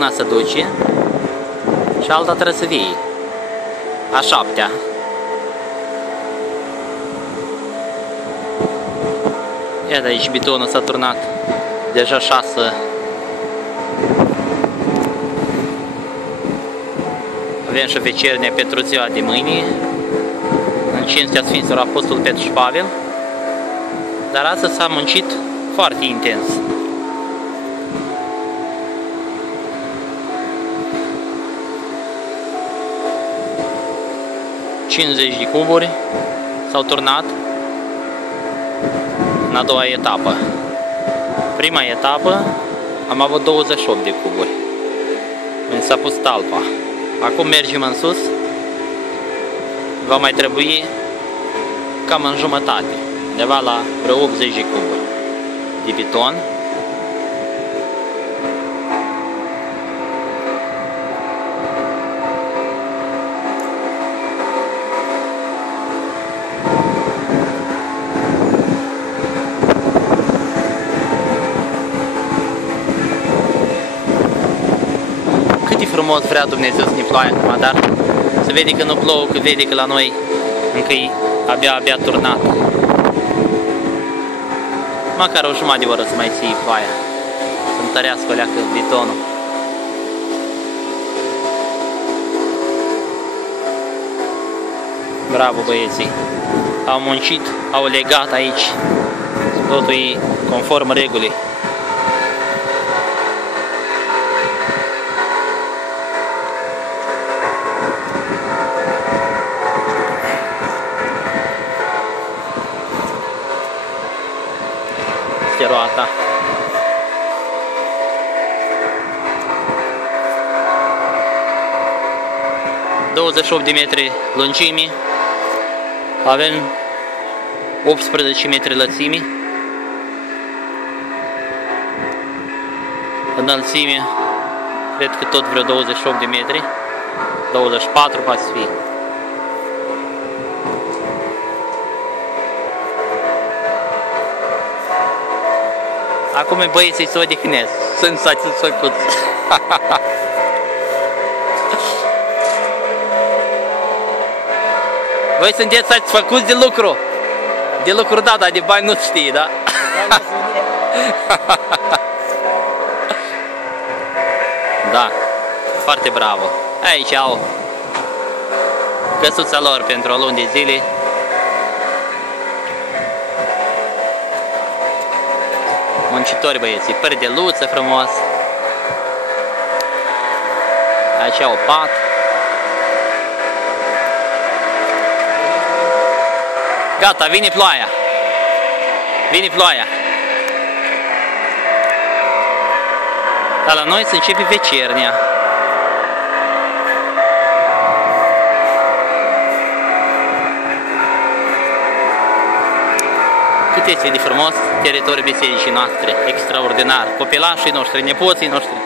una se duce și alta trebuie să vie. A șaptea. Iată aici betonul s-a turnat deja 6. Avem și vecernia pentru ziua de mâine, în cinstea Sfinților Apostol Petru și Pavel. Dar astăzi s-a muncit foarte intens. ...50 de cuburi s-au turnat în a doua etapă. Prima etapă am avut 28 de cuburi. Când s-a pus talpa. Acum mergem în sus. Va mai trebui cam în jumătate, undeva la vreo 80 de cuburi de beton. Frumos vrea Dumnezeu să ne ploaie acum, dar se vede că nu plouă, că vede că la noi încă e abia turnat. Măcar o jumătate de oră să mai ții ploaia, să întărească o leacă betonul. Bravo băieții! Au muncit, au legat aici, totul e conform regulii. Roata. ...28 de metri lungime, avem 18 metri lățime, înălțime, cred că tot vreo 28 de metri, 24 poate fi. Acum băieții se odihnesc, sunt satisfăcuți. Voi sunteți satisfăcuți de lucru? De lucru da, dar de bani nu știi, da? Da, foarte bravo. Aici au căsuța lor pentru o lună de zile. Muncitori băieții, păr de luță frumos. Aici au pat. Gata, vine ploaia. Vine ploaia. Dar la noi se începe vecernia. Cât este de frumos teritoriul bisericii noastre, extraordinar. Copilașii noștri, nepoții noștri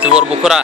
se vor bucura.